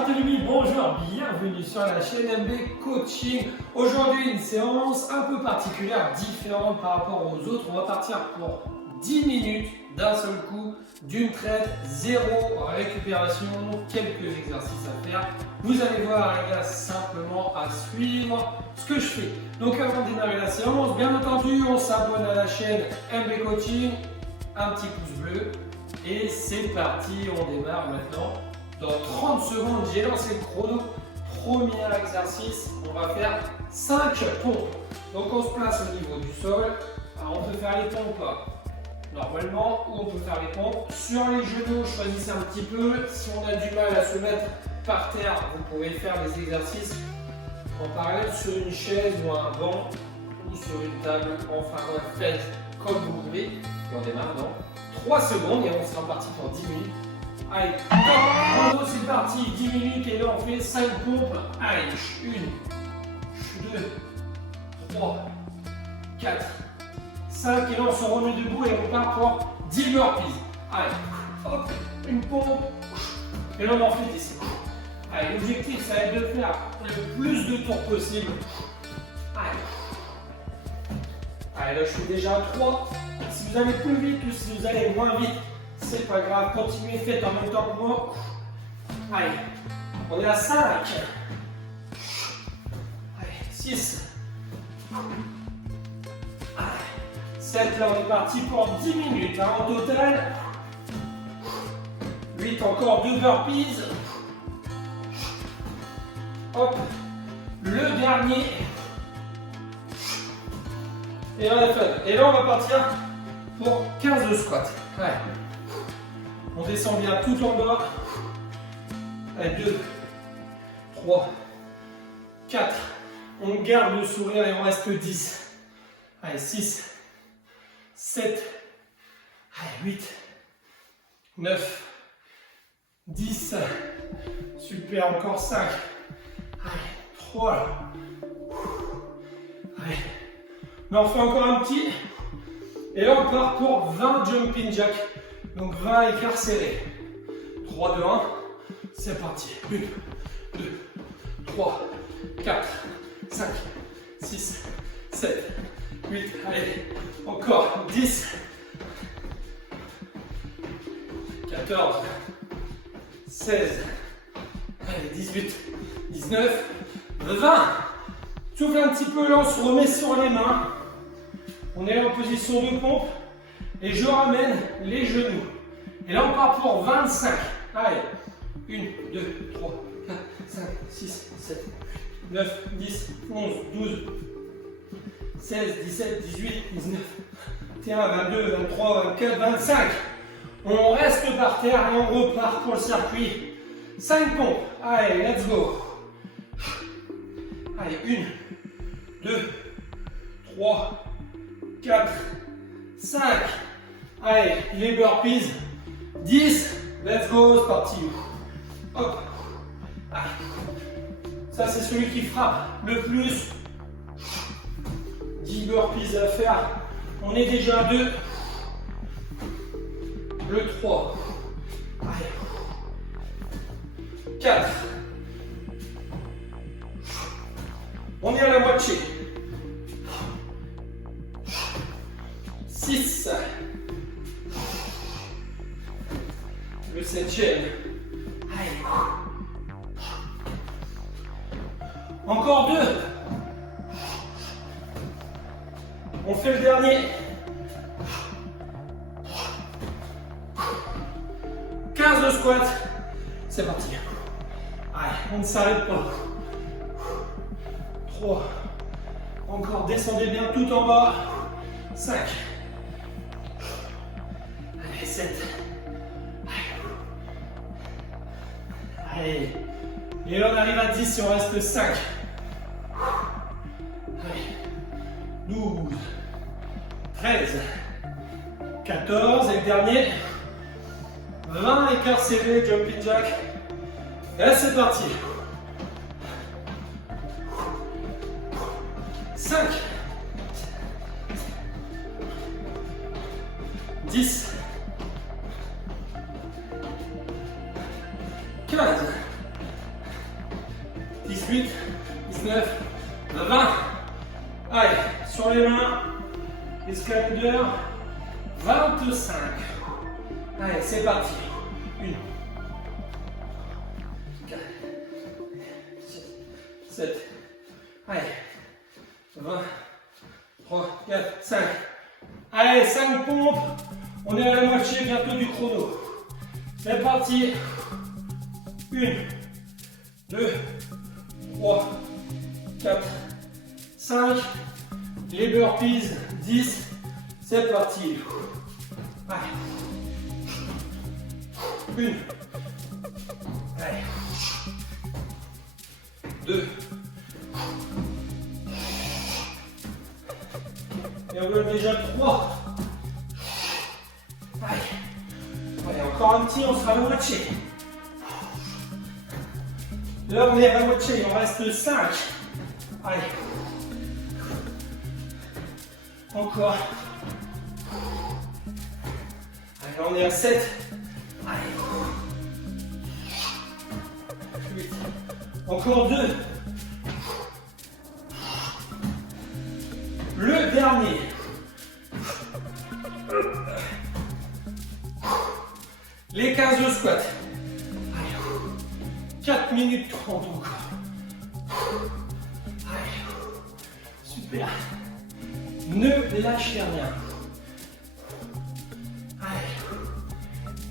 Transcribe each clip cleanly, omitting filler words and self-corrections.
Barthélemy, bonjour, bienvenue sur la chaîne MB Coaching. Aujourd'hui, une séance un peu particulière, différente par rapport aux autres. On va partir pour 10 minutes d'un seul coup, d'une traite, zéro récupération, quelques exercices à faire. Vous allez voir, il y a simplement à suivre ce que je fais. Donc avant de démarrer la séance, bien entendu, on s'abonne à la chaîne MB Coaching, un petit pouce bleu et c'est parti, on démarre maintenant. Dans 30 secondes, j'ai lancé le chrono. Premier exercice, on va faire 5 pompes. Donc on se place au niveau du sol. Alors on peut faire les pompes normalement ou on peut faire les pompes sur les genoux. Choisissez un petit peu. Si on a du mal à se mettre par terre, vous pouvez faire des exercices en parallèle sur une chaise ou un banc ou sur une table. Enfin bref, faites comme vous voulez. Et on démarre dans 3 secondes et on sera parti pour 10 minutes. Allez, top, c'est parti, 10 minutes et là on fait 5 pompes. Allez, 1, 2, 3, 4, 5 et là on se remet debout et on part pour 10 burpees. Allez, hop, une pompe et là on en fait 10. Allez, l'objectif ça va être de faire le plus de tours possible. Allez, là je suis déjà à 3. Si vous allez plus vite ou si vous allez moins vite, c'est pas grave, continuez, faites en même temps que moi. Allez, on est à 5. Allez, 6. Allez, 7, là on est parti pour 10 minutes hein, en total. 8, encore 2 burpees. Hop, le dernier. Et on a fait. Et là on va partir pour 15 de squats. Allez. On descend bien tout en bas. Allez, 2, 3, 4. On garde le sourire et on reste 10. Allez, 6, 7, allez, 8, 9, 10. Super, encore 5. Allez, 3. Allez. Là, on fait encore un petit. Et là, on part pour 20 jumping jack. Donc 20 écarts serrés. 3, 2, 1. C'est parti. 1, 2, 3, 4, 5, 6, 7, 8. Allez, encore 10, 14, 16, allez, 18, 19, 20. Souffle un petit peu là, on se remet sur les mains. On est en position de pompe. Et je ramène les genoux. Et là, on part pour 25. Allez. 1, 2, 3, 4, 5, 6, 7, 9, 10, 11, 12, 16, 17, 18, 19, 21, 22, 23, 24, 25. On reste par terre et on repart pour le circuit. 5 pompes. Allez, let's go. Allez, 1, 2, 3, 4, 5. Allez, les burpees. 10. Let's go, c'est parti. Hop. Allez. Ça, c'est celui qui frappe le plus. 10 burpees à faire. On est déjà à 2. Le 3. Allez. 4. On est à la moitié. 6. Le 7e. Allez. Encore 2. On fait le dernier. 15 de squat. C'est parti. Allez, on ne s'arrête pas. 3. Encore, descendez bien tout en bas. 5. Allez, 7. Allez. Et là, on arrive à 10 si on reste 5. Allez. 12. 13. 14. Et le dernier. 20 écarts serrés, jumping jack. Et là, c'est parti. 5. 10. 15. 18, 19, 20. Allez, sur les mains, escaladeur, 25. Allez, c'est parti. 1, 4, 7, allez, 20, 3, 4, 5. Allez, 5 pompes. On est à la moitié bientôt du chrono. C'est parti. 1, 2, 3, 4, 5. Les burpees, 10. C'est parti. Allez. 1. Allez. 2. Et on a déjà 3. Allez. Allez, encore un petit, on sera à la moitié. Là, on est à la moitié, il en reste 5. Allez. Encore. Allez, on est à 7. Allez. 8. Encore 2. Le dernier. Les 15 de squat. Allez. 4 minutes 30 encore. Allez. Super. Ne lâchez rien. Allez.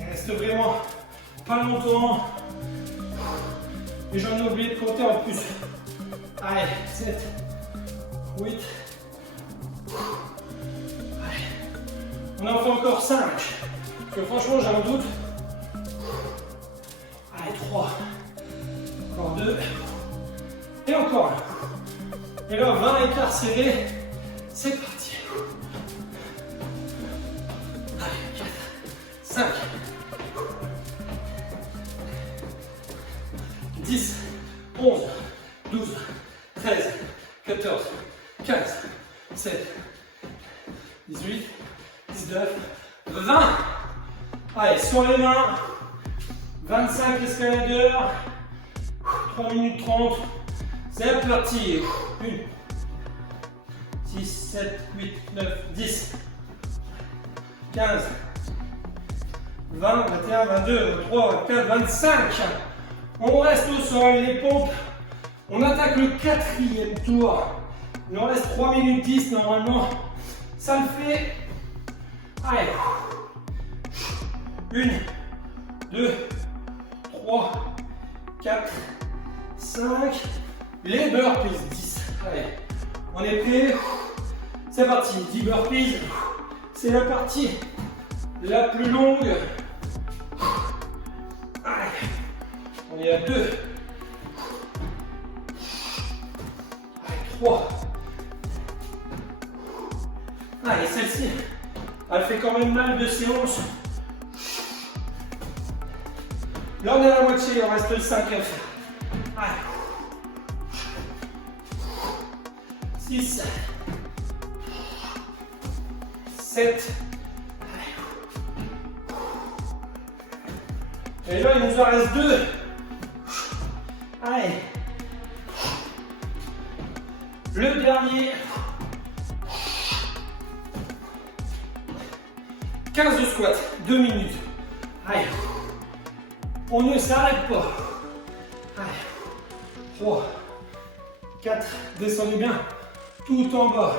Il reste vraiment pas longtemps. Et j'en ai oublié de compter en plus. Allez, 7, 8. Allez. On en fait encore 5. Parce que franchement, j'ai un doute. Allez, 3. Encore 2. Et encore 1. Et là, 20 écarts serrés. C'est parti. Allez, 4, 5, 10, 11, 12, 13, 14, 15, 7, 18, 19, 20. Allez, sur les mains. 25 escaladeurs. 3 minutes 30. C'est parti. 1, 6, 7, 8, 9, 10, 15, 20, 21, 22, 23, 24, 25. On reste au sol, les pompes. On attaque le 4e tour. Il en reste 3 minutes 10 normalement. Ça le fait. Allez. 1, 2, 3, 4, 5. Les burpees, 10. Allez. On est prêt. C'est parti. 10 burpees. C'est la partie la plus longue. Allez. On est à 2. Allez, 3. Allez, celle-ci, elle fait quand même mal de séance. Là, on est à la moitié, il en reste 5 à faire. Allez. 6. 7. Et là, il nous en reste 2. Allez. Le dernier. 15 de squat, 2 minutes. Allez. On ne s'arrête pas. Allez. 3, 4, descendez bien. Tout en bas.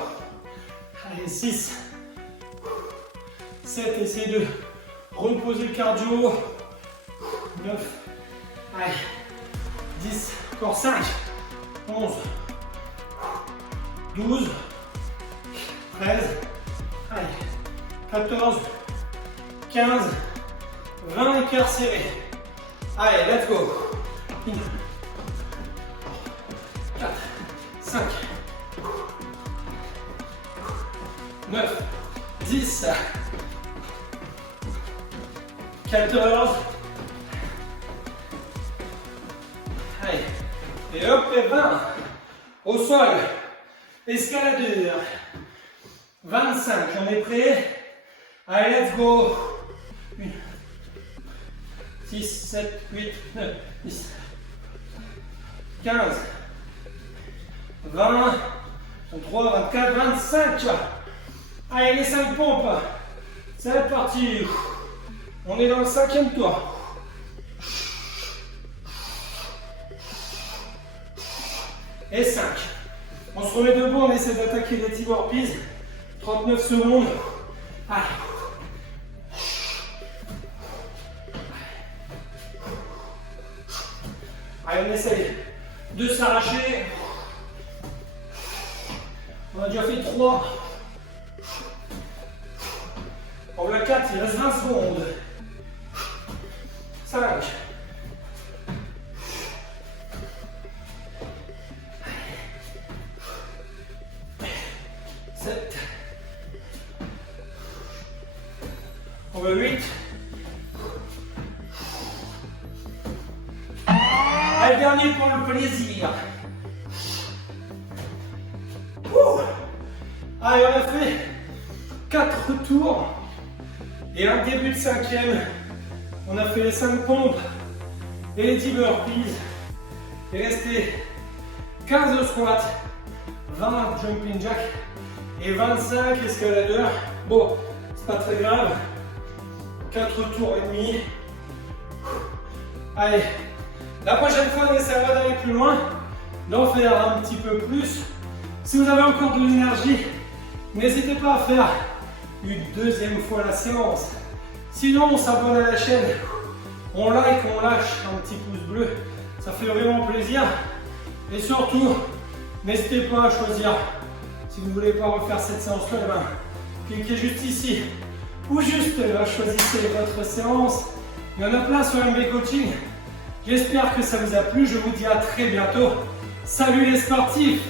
Allez, 6, 7, essayez de reposer le cardio. 9, allez, 10, encore 5, 11, 12, 13, allez, 14, 15, 20 écarts serrés. Allez, let's go. 1, 4, 5, 9, 10, 14, allez, et hop, et 20, au sol, escaladeur, 25, on est prêt, allez, let's go, 1, 6, 7, 8, 9, 10, 15, 20, 23, 24, 25. Allez, les 5 pompes. C'est parti. On est dans le 5e tour. Et 5. On se remet debout, on essaie d'attaquer les Tibor Peas. 39 secondes. Allez. Allez, on essaye de s'arracher. On a déjà fait 3. On va 4, il reste 20 secondes. 5. 7. On va 8. Allez, dernier pour le plaisir. Allez, on a fait 4 tours et un début de 5e. On a fait les 5 pompes et les 10 burpees. Il restait 15 squats, 20 jumping jack et 25 escaladeurs. Bon, c'est pas très grave. 4 tours et demi. Allez, la prochaine fois, on essaiera d'aller plus loin, d'en faire un petit peu plus. Si vous avez encore de l'énergie, n'hésitez pas à faire une 2e fois la séance. Sinon, on s'abonne à la chaîne, on like, on lâche un petit pouce bleu, ça fait vraiment plaisir. Et surtout, n'hésitez pas à choisir, si vous ne voulez pas refaire cette séance-là, cliquez juste ici, ou juste choisissez votre séance. Il y en a plein sur MB Coaching. J'espère que ça vous a plu, je vous dis à très bientôt. Salut les sportifs!